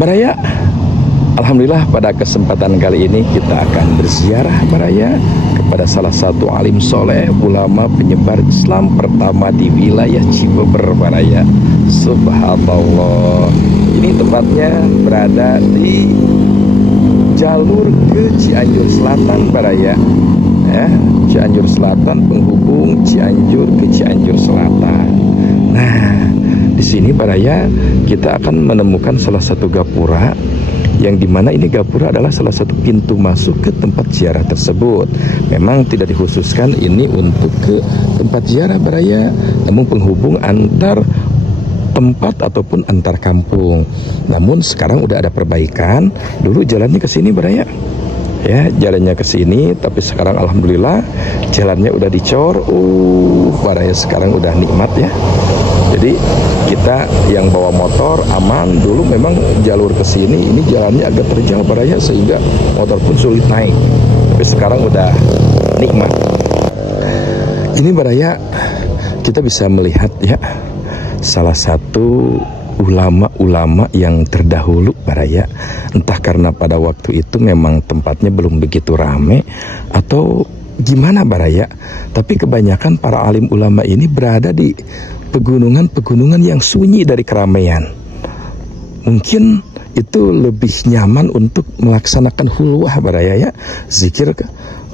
Baraya, alhamdulillah pada kesempatan kali ini kita akan berziarah Baraya kepada salah satu alim soleh, ulama penyebar Islam pertama di wilayah Cibeber Baraya. Subhanallah, ini tempatnya berada di jalur ke Cianjur Selatan Baraya, ya, Cianjur Selatan penghubung Cianjur ke Cianjur Selatan. Nah, di sini Baraya kita akan menemukan salah satu gapura, yang dimana ini gapura adalah salah satu pintu masuk ke tempat ziarah tersebut. Memang tidak dikhususkan ini untuk ke tempat ziarah Baraya, namun penghubung antar tempat ataupun antar kampung. Namun sekarang udah ada perbaikan. Dulu jalannya ke sini Baraya, ya, jalannya ke sini, tapi sekarang alhamdulillah jalannya udah dicor. Baraya sekarang udah nikmat ya. Jadi kita yang bawa motor aman. Dulu memang jalur ke sini ini jalannya agak terjal Baraya, sehingga motor pun sulit naik. Tapi sekarang udah nikmat. Ini Baraya kita bisa melihat ya, salah satu ulama-ulama yang terdahulu Baraya. Entah karena pada waktu itu memang tempatnya belum begitu rame atau gimana Baraya, tapi kebanyakan para alim ulama ini berada di pegunungan-pegunungan yang sunyi dari keramaian. Mungkin itu lebih nyaman untuk melaksanakan hulwah Baraya ya, zikir,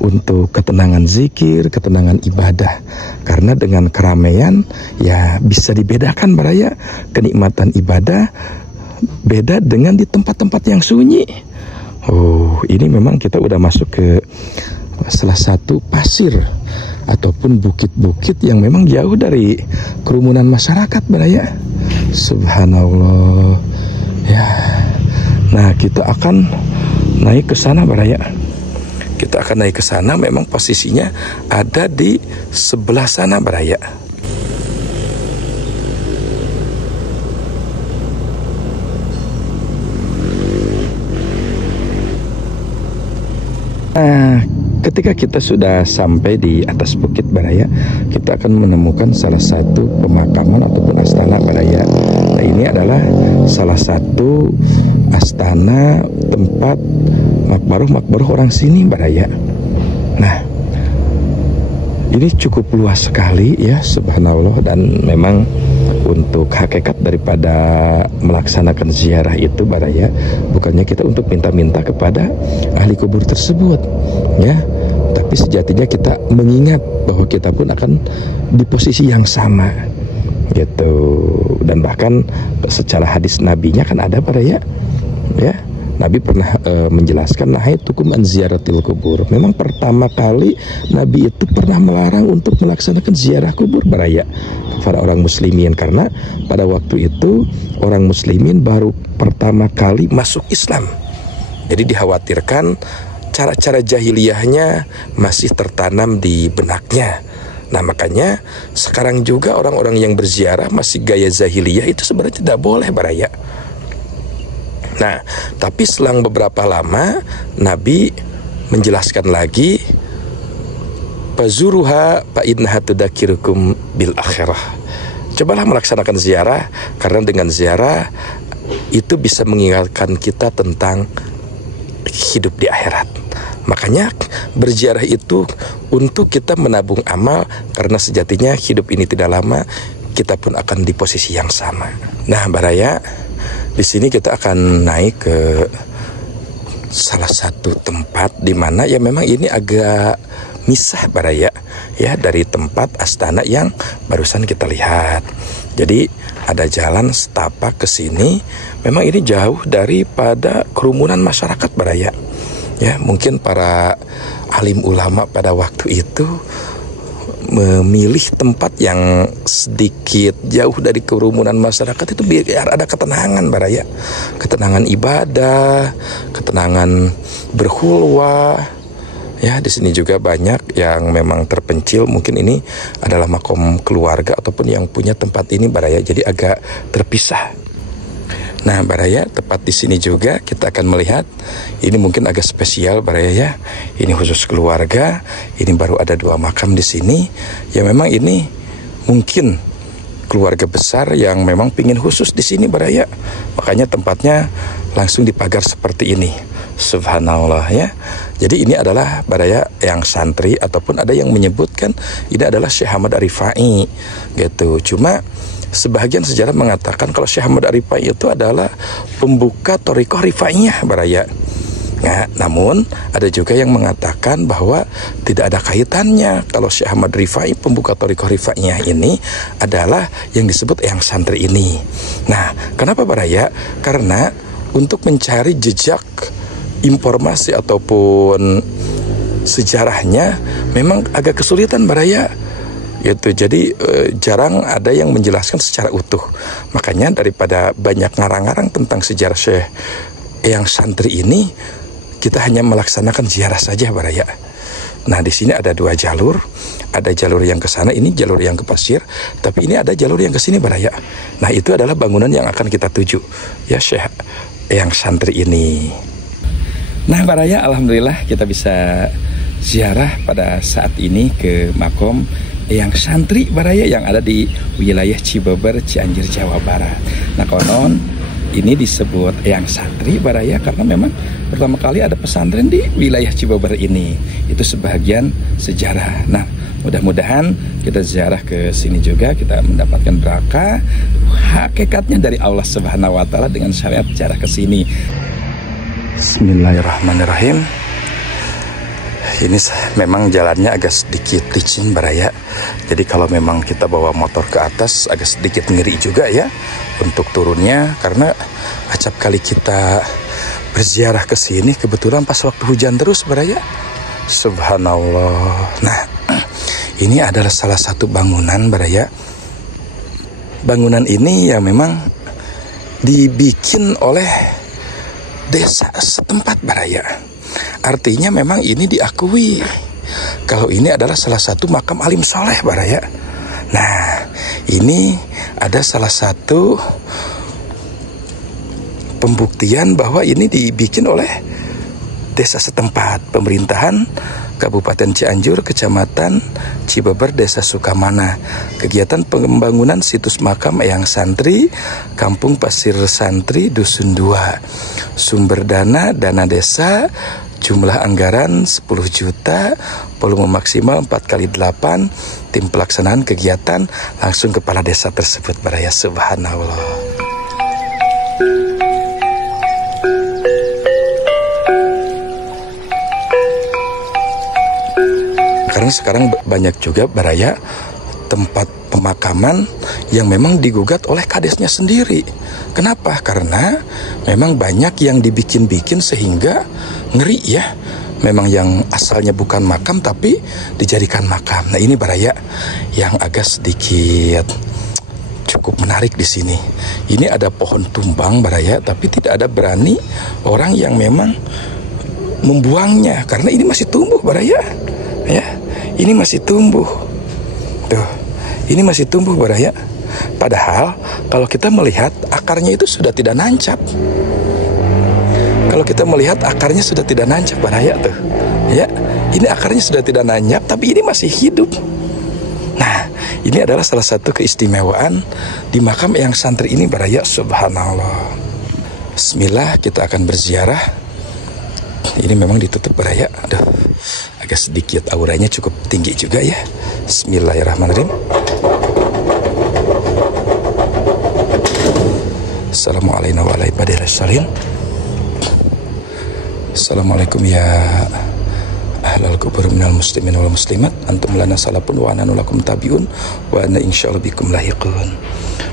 untuk ketenangan zikir, ketenangan ibadah. Karena dengan keramaian ya bisa dibedakan Baraya, kenikmatan ibadah beda dengan di tempat-tempat yang sunyi. Ini memang kita udah masuk ke salah satu pasir ataupun bukit-bukit yang memang jauh dari kerumunan masyarakat Baraya. Subhanallah ya. Nah, kita akan naik ke sana Baraya. Kita akan naik ke sana. Memang posisinya ada di sebelah sana Baraya. Nah, ketika kita sudah sampai di atas bukit Baraya, kita akan menemukan salah satu pemakaman ataupun astana Baraya. Nah, ini adalah salah satu astana tempat makbaruh orang sini Baraya. Nah, ini cukup luas sekali ya, subhanallah. Dan memang untuk hakikat daripada melaksanakan ziarah itu Baraya, bukannya kita untuk minta-minta kepada ahli kubur tersebut ya, tapi sejatinya kita mengingat bahwa kita pun akan di posisi yang sama gitu. Dan bahkan secara hadis nabinya kan ada Baraya ya, Nabi pernah menjelaskan nahaitukum an ziyaratil kubur. Memang pertama kali Nabi itu pernah melarang untuk melaksanakan ziarah kubur Baraya para orang muslimin, karena pada waktu itu orang muslimin baru pertama kali masuk Islam. Jadi dikhawatirkan cara-cara jahiliyahnya masih tertanam di benaknya. Nah, makanya sekarang juga orang-orang yang berziarah masih gaya jahiliyah itu sebenarnya tidak boleh Baraya. Nah, tapi selang beberapa lama Nabi menjelaskan lagi, fazuruha fa innaha tudzakirukum bil akhirah. Cobalah melaksanakan ziarah, karena dengan ziarah itu bisa mengingatkan kita tentang hidup di akhirat. Makanya berziarah itu untuk kita menabung amal, karena sejatinya hidup ini tidak lama, kita pun akan di posisi yang sama. Nah Baraya, di sini kita akan naik ke salah satu tempat di mana ya memang ini agak misah Baraya ya dari tempat astana yang barusan kita lihat. Jadi ada jalan setapak ke sini. Memang ini jauh daripada kerumunan masyarakat Baraya. Ya, mungkin para alim ulama pada waktu itu memilih tempat yang sedikit jauh dari kerumunan masyarakat itu biar ada ketenangan Baraya, ketenangan ibadah, ketenangan berkhulwah. Ya, di sini juga banyak yang memang terpencil. Mungkin ini adalah makom keluarga ataupun yang punya tempat ini Baraya, jadi agak terpisah. Nah Baraya, tepat di sini juga kita akan melihat, ini mungkin agak spesial Baraya ya. Ini khusus keluarga. Ini baru ada 2 makam di sini. Ya memang ini mungkin keluarga besar yang memang pingin khusus di sini baraya. Makanya tempatnya langsung dipagar seperti ini. Subhanallah ya. Jadi ini adalah baraya yang santri, ataupun ada yang menyebutkan ini adalah Syekh Ahmad Ar-Rifai gitu. Cuma sebagian sejarah mengatakan kalau Syekh Ahmad Ar-Rifai itu adalah pembuka Thariqah Rifaiyah baraya. Nah, namun ada juga yang mengatakan bahwa tidak ada kaitannya. Kalau Syekh Ahmad Rifai, pembuka Thariqah Rifaiyah ini adalah yang disebut yang santri ini. Nah, kenapa baraya? Karena untuk mencari jejak informasi ataupun sejarahnya memang agak kesulitan baraya gitu. Jadi jarang ada yang menjelaskan secara utuh. Makanya daripada banyak ngarang-ngarang tentang sejarah Syekh yang santri ini, kita hanya melaksanakan ziarah saja baraya. Nah, di sini ada dua jalur. Ada jalur yang ke sana, ini jalur yang ke pasir. Tapi ini ada jalur yang ke sini baraya. Nah, itu adalah bangunan yang akan kita tuju. Ya, Syekh yang santri ini. Nah, baraya, alhamdulillah kita bisa ziarah pada saat ini ke makom yang santri baraya yang ada di wilayah Cibeber, Cianjur, Jawa Barat. Nah, konon ini disebut yang santri baraya karena memang pertama kali ada pesantren di wilayah Cibeber ini. Itu sebagian sejarah. Nah, mudah-mudahan kita ziarah ke sini juga kita mendapatkan berkah hakikatnya dari Allah Subhanahu wa taala dengan syariat ziarah ke sini. Bismillahirrahmanirrahim. Ini memang jalannya agak sedikit licin baraya. Jadi kalau memang kita bawa motor ke atas agak sedikit ngeri juga ya untuk turunnya, karena acap kali kita berziarah ke sini kebetulan pas waktu hujan terus baraya. Subhanallah. Nah, ini adalah salah satu bangunan baraya. Bangunan ini yang memang dibikin oleh desa setempat baraya. Artinya memang ini diakui kalau ini adalah salah satu makam alim soleh baraya. Nah, ini ada salah satu pembuktian bahwa ini dibikin oleh desa setempat, pemerintahan Kabupaten Cianjur, Kecamatan Cibeber, Desa Sukamana. Kegiatan pembangunan situs makam Eyang Santri, Kampung Pasir Santri, Dusun 2. Sumber dana desa, jumlah anggaran 10 juta, volume maksimal 4x8, tim pelaksanaan kegiatan langsung kepala desa tersebut baraya. Subhanallah. Karena sekarang banyak juga baraya tempat pemakaman yang memang digugat oleh kadesnya sendiri. Kenapa? Karena memang banyak yang dibikin-bikin sehingga ngeri ya. Memang yang asalnya bukan makam tapi dijadikan makam. Nah, ini baraya yang agak sedikit cukup menarik di sini. Ini ada pohon tumbang baraya, tapi tidak ada berani orang yang memang membuangnya karena ini masih tumbuh baraya. Ya, ini masih tumbuh. Tuh, ini masih tumbuh baraya. Padahal kalau kita melihat akarnya itu sudah tidak nancap. Kalau kita melihat akarnya sudah tidak nancap baraya tuh. Ya, ini akarnya sudah tidak nancap tapi ini masih hidup. Nah, ini adalah salah satu keistimewaan di makam Eyang Santri ini baraya. Subhanallah. Bismillah, kita akan berziarah. Ini memang ditutup baraya. Aduh, agak sedikit auranya cukup tinggi juga ya. Bismillahirrahmanirrahim. Assalamualaikum warahmatullahi wabarakatuh. Assalamualaikum ya ahlal kubur minal muslimin wal muslimat, antum lana salapun wa ananu lakum tabiun wa anna insyaallah bikum lahiqun.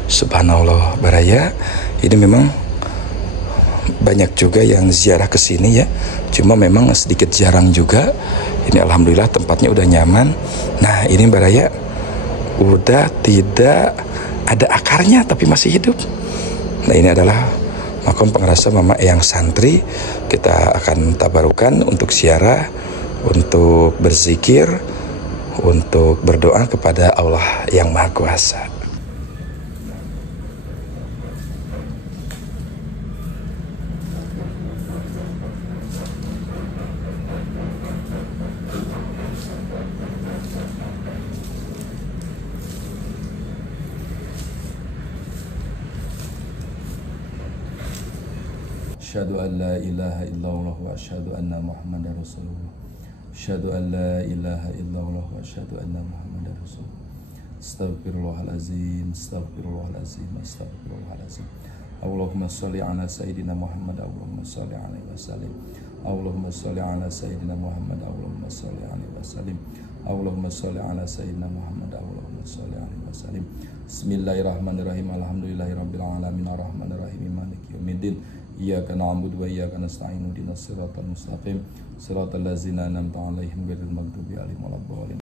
Subhanallah baraya. Ini memang banyak juga yang ziarah ke sini ya. Cuma memang sedikit jarang juga. Ini alhamdulillah tempatnya udah nyaman. Nah, ini baraya udah tidak ada akarnya tapi masih hidup. Nah, ini adalah makam pengrasa Mama Eyang Santri. Kita akan tabarukan untuk ziarah, untuk berzikir, untuk berdoa kepada Allah yang Maha Kuasa. Asyhadu an la ilaha illallah wa asyhadu anna Muhammadar Rasulullah. Asyhadu an la ilaha illallah wa asyhadu anna Muhammadar Rasulullah. Astaghfirullahalazim, astaghfirullahalazim, astaghfirullahalazim. Allahumma sholli ala sayyidina Muhammad, Allahumma sholli alaihi wasallim. Allahumma sholli ala sayyidina Muhammad, Allahumma sholli alaihi wasallim. Allahumma sholli ala sayyidina Muhammad, Allahumma sholli alaihi wasallim. Bismillahirrahmanirrahim. Alhamdulillahirabbil alamin arrahmanir rahim maliki yaumiddin. Iyyaka na'budu wa iyyaka nasta'in ihdinas siratal mustaqim. Siratal ladzina an'amta 'alaihim ghairil maghdubi 'alaihim waladdallin.